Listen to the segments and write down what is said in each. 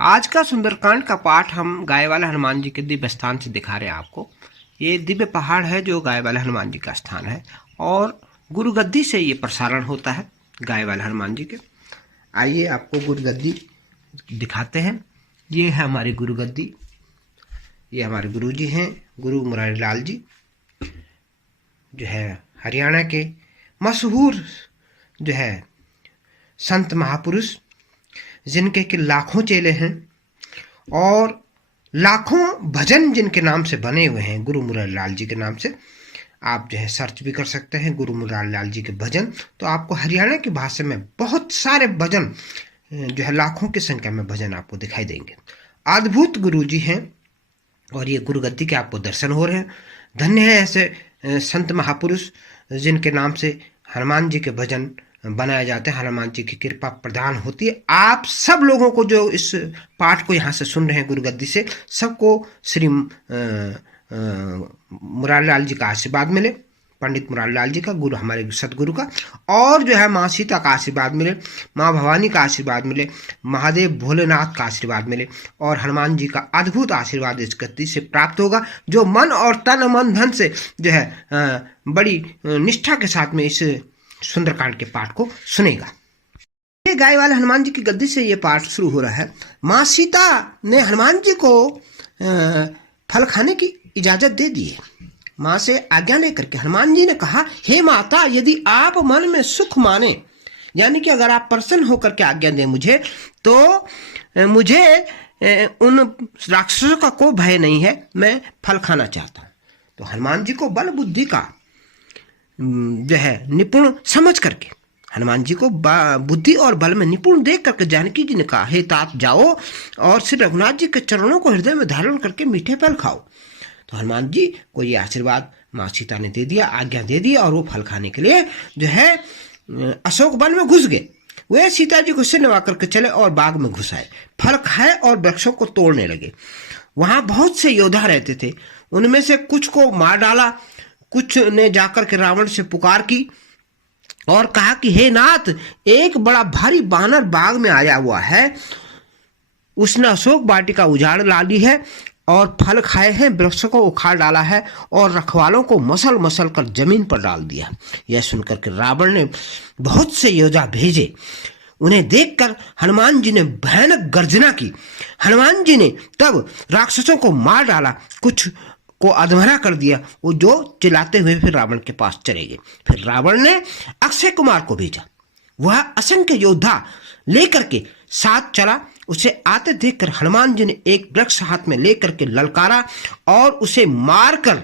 आज का सुंदरकांड का पाठ हम गाय वाले हनुमान जी के दिव्य स्थान से दिखा रहे हैं आपको। ये दिव्य पहाड़ है जो गाय वाले हनुमान जी का स्थान है और गुरु गद्दी से ये प्रसारण होता है गाय वाले हनुमान जी के। आइए आपको गुरु गद्दी दिखाते हैं। ये है हमारी गुरु गद्दी। ये हमारे गुरु जी हैं, गुरु मुरारी लाल जी, जो है हरियाणा के मशहूर जो है संत महापुरुष, जिनके कि लाखों चेले हैं और लाखों भजन जिनके नाम से बने हुए हैं गुरु मुरारी लाल जी के नाम से। आप जो है सर्च भी कर सकते हैं गुरु मुरारी लाल जी के भजन, तो आपको हरियाणा की भाषा में बहुत सारे भजन जो है लाखों की संख्या में भजन आपको दिखाई देंगे। अद्भुत गुरु जी हैं और ये गुरु गद्दी के आपको दर्शन हो रहे हैं। धन्य है ऐसे संत महापुरुष जिनके नाम से हनुमान जी के भजन बनाए जाते हैं, हनुमान जी की कृपा प्रदान होती है। आप सब लोगों को जो इस पाठ को यहाँ से सुन रहे हैं गुरु गद्दी से, सबको श्री मुरारी लाल जी का आशीर्वाद मिले, पंडित मुरारी लाल जी का, गुरु हमारे सदगुरु का, और जो है माँ सीता का आशीर्वाद मिले, माँ भवानी का आशीर्वाद मिले, महादेव भोलेनाथ का आशीर्वाद मिले और हनुमान जी का अद्भुत आशीर्वाद इस गद्दी से प्राप्त होगा। जो मन और तन मन धन से जो है बड़ी निष्ठा के साथ में इस सुंदरकांड के पाठ को सुनेगा। ये गाय वाले हनुमान जी की गद्दी से ये पाठ शुरू हो रहा है। माँ सीता ने हनुमान जी को फल खाने की इजाजत दे दी है। माँ से आज्ञा लेकर के हनुमान जी ने कहा, हे माता, यदि आप मन में सुख माने, यानी कि अगर आप प्रसन्न होकर के आज्ञा दें मुझे, तो मुझे उन राक्षसों का कोई भय नहीं है, मैं फल खाना चाहता हूँ। तो हनुमान जी को बल बुद्धि का जो है निपुण समझ करके, हनुमान जी को बुद्धि और बल में निपुण देख करके जानकी जी ने कहा, हे तात, जाओ और श्री रघुनाथ जी के चरणों को हृदय में धारण करके मीठे फल खाओ। तो हनुमान जी को ये आशीर्वाद माँ सीता ने दे दिया, आज्ञा दे दी, और वो फल खाने के लिए जो है अशोक वन में घुस गए। वे सीता जी को सिर नवा करके चले और बाग में घुस आए, फल खाए और वृक्षों को तोड़ने लगे। वहां बहुत से योद्धा रहते थे, उनमें से कुछ को मार डाला, कुछ ने जाकर के रावण से पुकार की और कहा कि हे नाथ, एक बड़ा भारी बानर बाग में आया हुआ है, उसने अशोक वाटिका उजाड़ डाली है और फल खाए हैं, वृक्ष को उखाड़ डाला है और रखवालों को मसल मसल कर जमीन पर डाल दिया। यह सुनकर के रावण ने बहुत से योद्धा भेजे। उन्हें देखकर हनुमान जी ने भयानक गर्जना की। हनुमान जी ने तब राक्षसों को मार डाला, कुछ को अधमरा कर दिया। वो जो चिल्लाते हुए फिर रावण के पास चले गए। फिर रावण ने अक्षय कुमार को भेजा। वह असंख्य योद्धा लेकर के साथ चला। उसे आते देखकर हनुमान जी ने एक वृक्ष हाथ में लेकर के ललकारा और उसे मारकर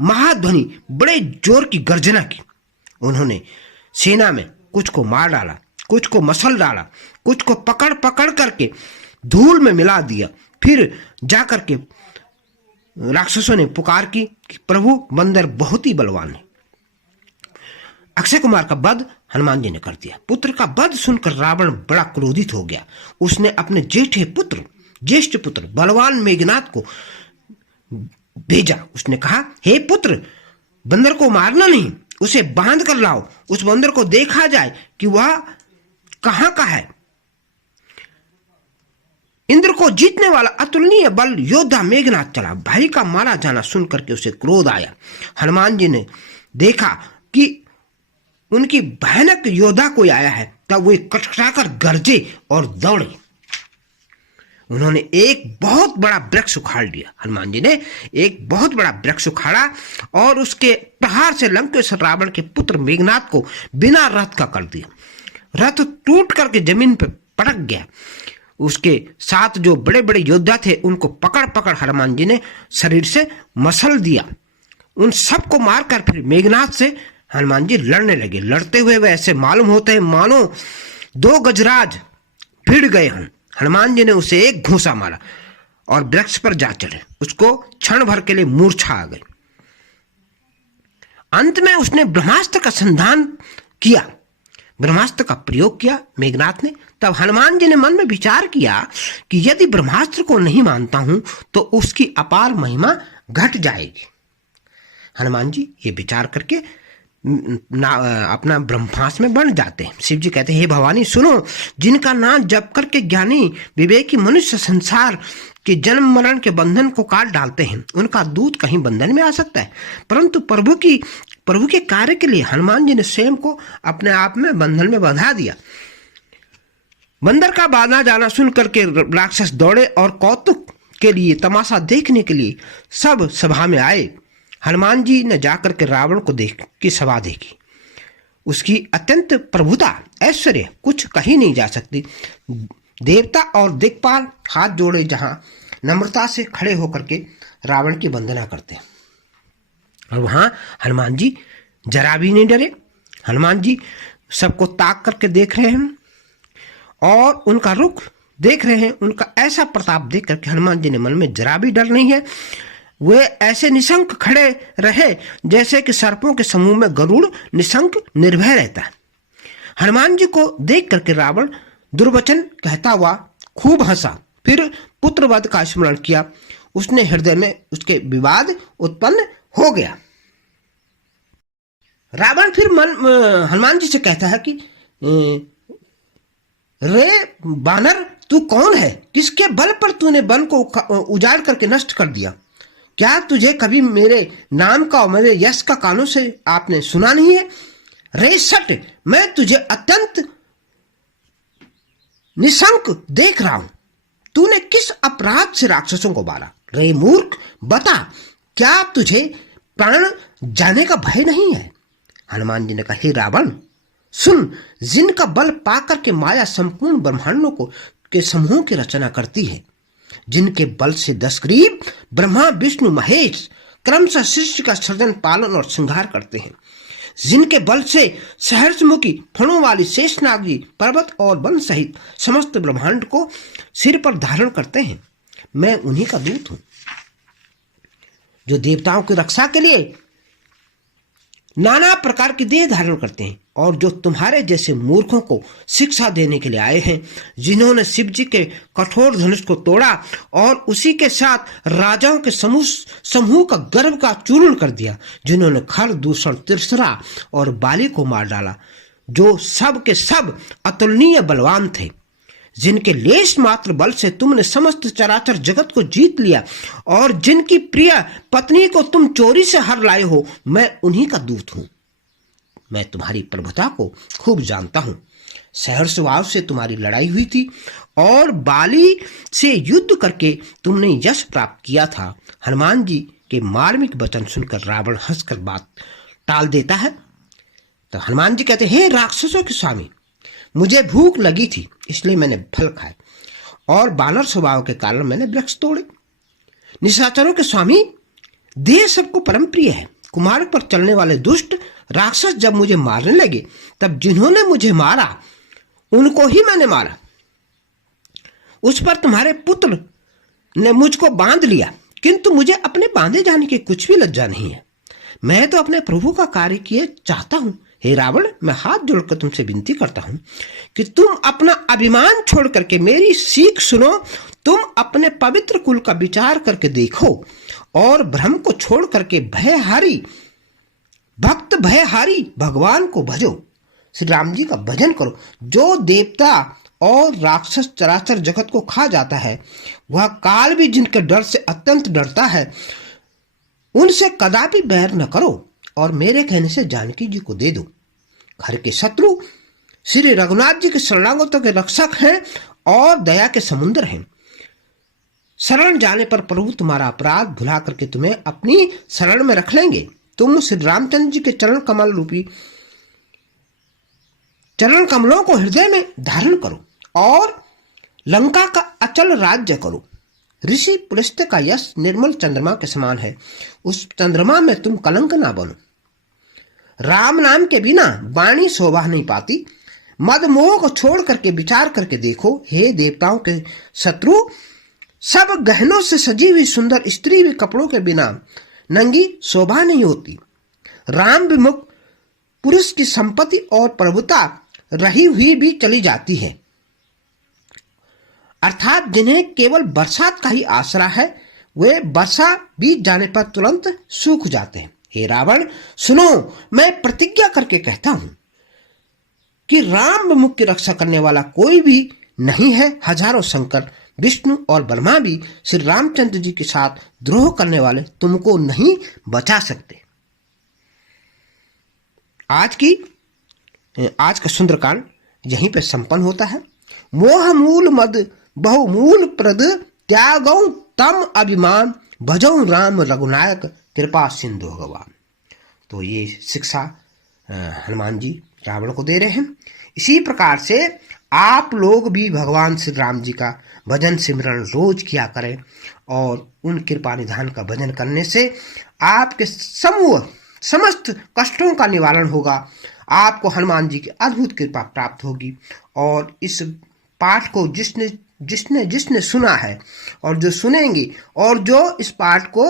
महाध्वनि बड़े जोर की गर्जना की। उन्होंने सेना में कुछ को मार डाला, कुछ को मसल डाला, कुछ को पकड़ पकड़ करके धूल में मिला दिया। फिर जाकर के राक्षसों ने पुकार की कि प्रभु, बंदर बहुत ही बलवान है। अक्षय कुमार का वध हनुमान जी ने कर दिया। पुत्र का वध सुनकर रावण बड़ा क्रोधित हो गया। उसने अपने ज्येष्ठ पुत्र बलवान मेघनाथ को भेजा। उसने कहा, हे पुत्र, बंदर को मारना नहीं, उसे बांध कर लाओ। उस बंदर को देखा जाए कि वह कहां का है। इंद्र को जीतने वाला अतुलनीय बल योद्धा मेघनाथ चला। भाई का मारा जाना सुनकर के उसे क्रोध आया। हनुमान जी ने देखा कि उनकी भयानक योद्धा कोई आया है, तब वे कटकटाकर गरजे और दौड़े। उन्होंने एक बहुत बड़ा वृक्ष उखाड़ लिया। हनुमान जी ने एक बहुत बड़ा वृक्ष उखाड़ा और उसके प्रहार से लंकेश रावण के पुत्र मेघनाथ को बिना रथ का कर दिया। रथ टूट करके जमीन पर पटक गया। उसके साथ जो बड़े बड़े योद्धा थे, उनको पकड़ पकड़ हनुमान जी ने शरीर से मसल दिया। उन सबको मारकर फिर मेघनाथ से हनुमान जी लड़ने लगे। लड़ते हुए वे ऐसे मालूम होते हैं मानो दो गजराज भिड़ गए हैं। हनुमान जी ने उसे एक घूंसा मारा और वृक्ष पर जा चढ़े। उसको क्षण भर के लिए मूर्छा आ गई। अंत में उसने ब्रह्मास्त्र का संधान किया, ब्रह्मास्त्र का प्रयोग किया मेघनाथ ने। तब हनुमान जी ने मन में विचार किया कि यदि ब्रह्मास्त्र को नहीं मानता हूं तो उसकी अपार महिमा घट जाएगी। हनुमान जी ये विचार करके अपना ब्रह्मास्त्र में बन जाते हैं। शिव जी कहते हैं, हे भवानी सुनो, जिनका नाम जप करके ज्ञानी विवेकी मनुष्य संसार के जन्म मरण के बंधन को काट डालते हैं, उनका दूत कहीं बंधन में आ सकता है, परंतु प्रभु के कार्य के लिए हनुमान जी ने स्वयं को अपने आप में बंधन में बंधा दिया। बंदर का बाना जाना सुन करके राक्षस दौड़े और कौतुक के लिए, तमाशा देखने के लिए सब सभा में आए। हनुमान जी ने जाकर के रावण को की सभा देखी। उसकी अत्यंत प्रभुता ऐश्वर्य कुछ कही नहीं जा सकती। देवता और दिक्पाल हाथ जोड़े जहां नम्रता से खड़े होकर के रावण की वंदना करते हैं, और वहां हनुमान जी जरा भी नहीं डरे। हनुमान जी सबको ताक करके देख रहे हैं और उनका रुख देख रहे हैं। उनका ऐसा प्रताप देख करके हनुमान जी ने मन में जरा भी डर नहीं है। वे ऐसे निशंक खड़े रहे जैसे कि सर्पों के समूह में गरुड़ निशंक निर्भय रहता है। हनुमान जी को देख करके रावण दुर्वचन कहता हुआ खूब हंसा, फिर पुत्रवध का स्मरण किया। उसने हृदय में उसके विवाद उत्पन्न हो गया। रावण फिर हनुमान जी से कहता है कि रे बानर, तू कौन है? किसके बल पर तूने वन को उजाड़ करके नष्ट कर दिया? क्या तुझे कभी मेरे नाम का और मेरे यश का कानों से आपने सुना नहीं है? रे सट, मैं तुझे अत्यंत निशंक देख रहा हूं। तूने किस अपराध से राक्षसों को मारा? रे मूर्ख, बता, क्या तुझे प्राण जाने का भय नहीं है? हनुमान जी ने कहा, हे रावण सुन, जिनका बल पाकर के माया संपूर्ण ब्रह्मांडों को के समूहों की रचना करती है, जिनके बल से 10 ग्रीव ब्रह्मा विष्णु महेश क्रमशः सृष्टि का सृजन पालन और श्रृंगार करते हैं, जिनके बल से सहस्रमुखी फणों वाली शेषनाग जी पर्वत और वन सहित समस्त ब्रह्मांड को सिर पर धारण करते हैं, मैं उन्हीं का दूत हूं, जो देवताओं की रक्षा के लिए नाना प्रकार की देह धारण करते हैं, और जो तुम्हारे जैसे मूर्खों को शिक्षा देने के लिए आए हैं, जिन्होंने शिव जी के कठोर धनुष को तोड़ा और उसी के साथ राजाओं के समूह का गर्व का चूर्ण कर दिया, जिन्होंने खर दूषण तिरसरा और बाली को मार डाला, जो सब के सब अतुलनीय बलवान थे, जिनके लेश मात्र बल से तुमने समस्त चराचर जगत को जीत लिया, और जिनकी प्रिय पत्नी को तुम चोरी से हर लाए हो, मैं उन्हीं का दूत हूं। मैं तुम्हारी प्रभुता को खूब जानता हूं। सहर्षवाव से तुम्हारी लड़ाई हुई थी और बाली से युद्ध करके तुमने यश प्राप्त किया था। हनुमान जी के मार्मिक वचन सुनकर रावण हंसकर बात टाल देता है। तो हनुमान जी कहते, हे राक्षसों के स्वामी, मुझे भूख लगी थी, इसलिए मैंने फल खाए, और बानर स्वभाव के कारण मैंने वृक्ष तोड़े। निशाचरों के स्वामी, देह सबको परम प्रिय है। कुमार्ग पर चलने वाले दुष्ट राक्षस जब मुझे मारने लगे, तब जिन्होंने मुझे मारा उनको ही मैंने मारा। उस पर तुम्हारे पुत्र ने मुझको बांध लिया, किंतु मुझे अपने बांधे जाने की कुछ भी लज्जा नहीं है। मैं तो अपने प्रभु का कार्य किए चाहता हूं। हे रावण, मैं हाथ जोड़कर तुमसे विनती करता हूं कि तुम अपना अभिमान छोड़ करके मेरी सीख सुनो। तुम अपने पवित्र कुल का विचार करके देखो और भ्रम को छोड़ करके भयहारी भगवान को भजो। श्री राम जी का भजन करो। जो देवता और राक्षस चराचर जगत को खा जाता है, वह काल भी जिनके डर से अत्यंत डरता है, उनसे कदापि बैर न करो और मेरे कहने से जानकी जी को दे दो। घर के शत्रु श्री रघुनाथ जी के शरणागतों के रक्षक हैं और दया के समुद्र हैं। शरण जाने पर प्रभु तुम्हारा अपराध भुला करके तुम्हें अपनी शरण में रख लेंगे। तुम श्री रामचंद्र जी के चरण कमलों को हृदय में धारण करो और लंका का अचल राज्य करो। ऋषि पुलस्त्य का यश निर्मल चंद्रमा के समान है, उस चंद्रमा में तुम कलंक ना बनो। राम नाम के बिना वाणी शोभा नहीं पाती। मद मोह को छोड़ करके विचार करके देखो। हे देवताओं के शत्रु, सब गहनों से सजी हुई सुंदर स्त्री भी कपड़ों के बिना नंगी शोभा नहीं होती। राम विमुख पुरुष की संपत्ति और प्रभुता रही हुई भी चली जाती है, अर्थात जिन्हें केवल बरसात का ही आसरा है, वे वर्षा बीत जाने पर तुरंत सूख जाते हैं। हे रावण सुनो, मैं प्रतिज्ञा करके कहता हूं कि राम विमुख की रक्षा करने वाला कोई भी नहीं है। हजारों शंकर, विष्णु और ब्रह्मा भी श्री रामचंद्र जी के साथ द्रोह करने वाले तुमको नहीं बचा सकते। आज का सुंदरकांड यहीं पे संपन्न होता है। मोह मूल मद बहुमूल प्रद त्यागौ तम अभिमान भजौ राम रघुनायक कृपा सिंधु भगवान। तो ये शिक्षा हनुमान जी रावण को दे रहे हैं। इसी प्रकार से आप लोग भी भगवान श्री राम जी का भजन सिमरन रोज किया करें और उन कृपा निधान का भजन करने से आपके समस्त कष्टों का निवारण होगा। आपको हनुमान जी की अद्भुत कृपा प्राप्त होगी। और इस पाठ को जिसने जिसने जिसने सुना है और जो सुनेंगे और जो इस पाठ को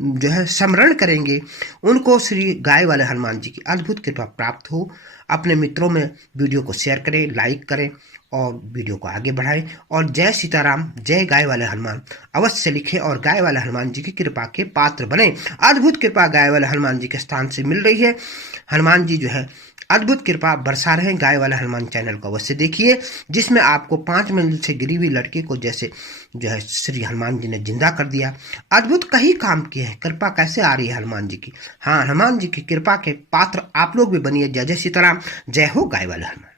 जो है स्मरण करेंगे, उनको श्री गाय वाले हनुमान जी की अद्भुत कृपा प्राप्त हो। अपने मित्रों में वीडियो को शेयर करें, लाइक करें और वीडियो को आगे बढ़ाएं। और जय सीताराम, जय गाय वाले हनुमान अवश्य लिखें और गाय वाले हनुमान जी की कृपा के पात्र बने। अद्भुत कृपा गाय वाले हनुमान जी के स्थान से मिल रही है। हनुमान जी जो है अद्भुत कृपा बरसा रहे हैं। गाय वाला हनुमान चैनल को अवश्य देखिए, जिसमें आपको 5 मिनट से गिरी हुई लड़की को जैसे जो है श्री हनुमान जी ने जिंदा कर दिया। अद्भुत कई काम किए हैं। कृपा कैसे आ रही है हनुमान जी की। हाँ, हनुमान जी की कृपा के पात्र आप लोग भी बनिए। जय जय सीताराम, जय हो गाय वाले हनुमान।